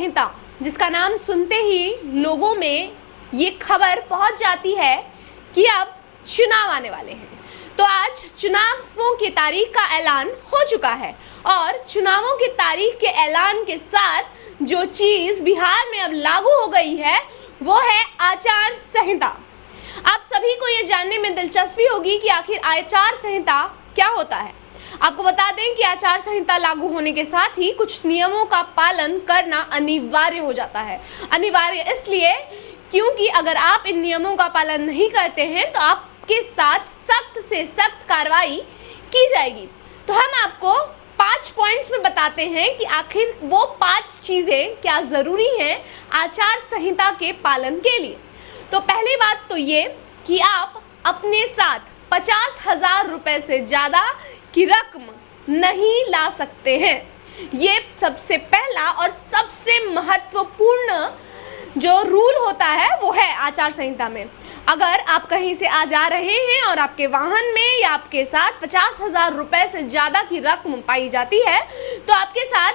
संहिता, जिसका नाम सुनते ही लोगों में ये खबर पहुंच जाती है कि अब चुनाव आने वाले हैं। तो आज चुनावों की तारीख का ऐलान हो चुका है और चुनावों की तारीख के ऐलान के साथ जो चीज़ बिहार में अब लागू हो गई है वो है आचार संहिता। आप सभी को ये जानने में दिलचस्पी होगी कि आखिर आचार संहिता क्या होता है। आपको बता दें कि आचार संहिता लागू होने के साथ ही कुछ नियमों का पालन करना अनिवार्य हो जाता है। अनिवार्य इसलिए क्योंकि अगर आप इन नियमों का पालन नहीं करते हैं तो आपके साथ सख्त से सख्त कार्रवाई की जाएगी। तो हम आपको 5 पॉइंट्स में बताते हैं कि आखिर वो 5 चीज़ें क्या ज़रूरी हैं आचार संहिता के पालन के लिए। तो पहली बात तो ये कि आप अपने साथ 50,000 रुपये से ज़्यादा की रकम नहीं ला सकते हैं। ये सबसे पहला और सबसे महत्वपूर्ण जो रूल होता है वो है आचार संहिता में। अगर आप कहीं से आ जा रहे हैं और आपके वाहन में या आपके साथ 50,000 रुपये से ज़्यादा की रकम पाई जाती है तो आपके साथ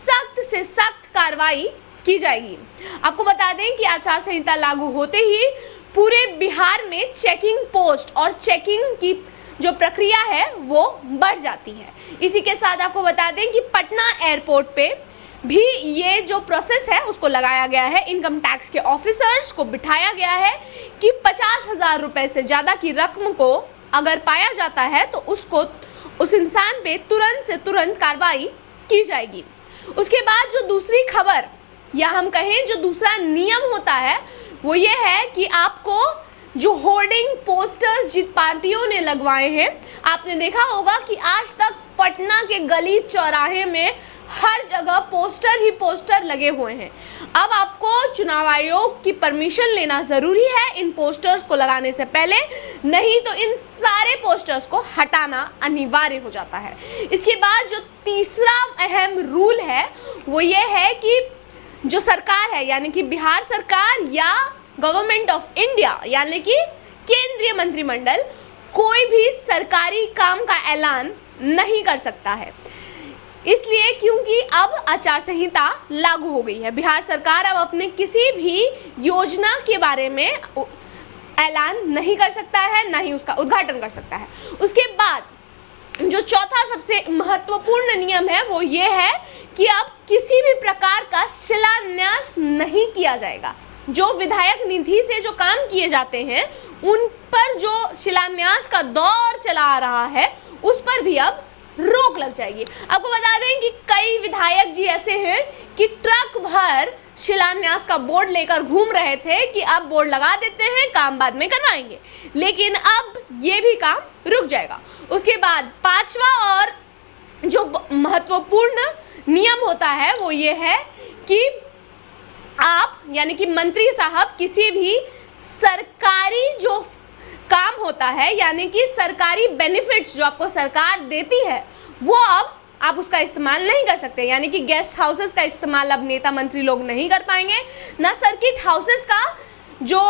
सख्त से सख्त कार्रवाई की जाएगी। आपको बता दें कि आचार संहिता लागू होते ही पूरे बिहार में चेकिंग पोस्ट और चेकिंग की जो प्रक्रिया है वो बढ़ जाती है। इसी के साथ आपको बता दें कि पटना एयरपोर्ट पे भी ये जो प्रोसेस है उसको लगाया गया है। इनकम टैक्स के ऑफिसर्स को बिठाया गया है कि 50,000 रुपये से ज़्यादा की रकम को अगर पाया जाता है तो उसको उस इंसान पे तुरंत से तुरंत कार्रवाई की जाएगी। उसके बाद जो दूसरी खबर या हम कहें जो दूसरा नियम होता है वो ये है कि आपको जो होर्डिंग पोस्टर्स जिन पार्टियों ने लगवाए हैं, आपने देखा होगा कि आज तक पटना के गली चौराहे में हर जगह पोस्टर ही पोस्टर लगे हुए हैं। अब आपको चुनाव आयोग की परमिशन लेना ज़रूरी है इन पोस्टर्स को लगाने से पहले, नहीं तो इन सारे पोस्टर्स को हटाना अनिवार्य हो जाता है। इसके बाद जो तीसरा अहम रूल है वो ये है कि जो सरकार है यानी कि बिहार सरकार या गवर्नमेंट ऑफ इंडिया यानी कि केंद्रीय मंत्रिमंडल कोई भी सरकारी काम का ऐलान नहीं कर सकता है। इसलिए क्योंकि अब आचार संहिता लागू हो गई है, बिहार सरकार अब अपने किसी भी योजना के बारे में ऐलान नहीं कर सकता है, ना ही उसका उद्घाटन कर सकता है। उसके बाद जो चौथा सबसे महत्वपूर्ण नियम है वो ये है कि अब किसी भी प्रकार का शिलान्यास नहीं किया जाएगा। जो विधायक निधि से जो काम किए जाते हैं उन पर जो शिलान्यास का दौर चला आ रहा है उस पर भी अब रोक लग जाएगी। आपको बता दें कि कई विधायक जी ऐसे हैं कि ट्रक भर शिलान्यास का बोर्ड लेकर घूम रहे थे कि अब बोर्ड लगा देते हैं, काम बाद में करवाएंगे, लेकिन अब ये भी काम रुक जाएगा। उसके बाद पांचवा और जो महत्वपूर्ण नियम होता है वो ये है कि आप यानी कि मंत्री साहब किसी भी सरकारी जो काम होता है यानी कि सरकारी बेनिफिट्स जो आपको सरकार देती है वो अब आप उसका इस्तेमाल नहीं कर सकते। यानी कि गेस्ट हाउसेस का इस्तेमाल अब नेता मंत्री लोग नहीं कर पाएंगे, ना सर्किट हाउसेस का जो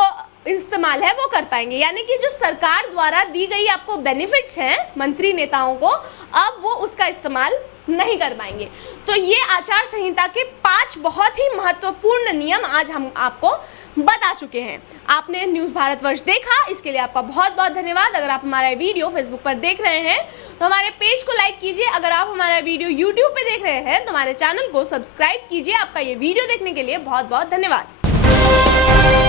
इस्तेमाल है वो कर पाएंगे। यानी कि जो सरकार द्वारा दी गई आपको बेनिफिट्स हैं मंत्री नेताओं को, अब वो उसका इस्तेमाल नहीं कर पाएंगे। तो ये आचार संहिता के 5 बहुत ही महत्वपूर्ण नियम आज हम आपको बता चुके हैं। आपने न्यूज़ भारतवर्ष देखा, इसके लिए आपका बहुत बहुत धन्यवाद। अगर आप हमारा वीडियो फेसबुक पर देख रहे हैं तो हमारे पेज को लाइक कीजिए। अगर आप हमारा वीडियो यूट्यूब पे देख रहे हैं तो हमारे चैनल को सब्सक्राइब कीजिए। आपका ये वीडियो देखने के लिए बहुत बहुत धन्यवाद।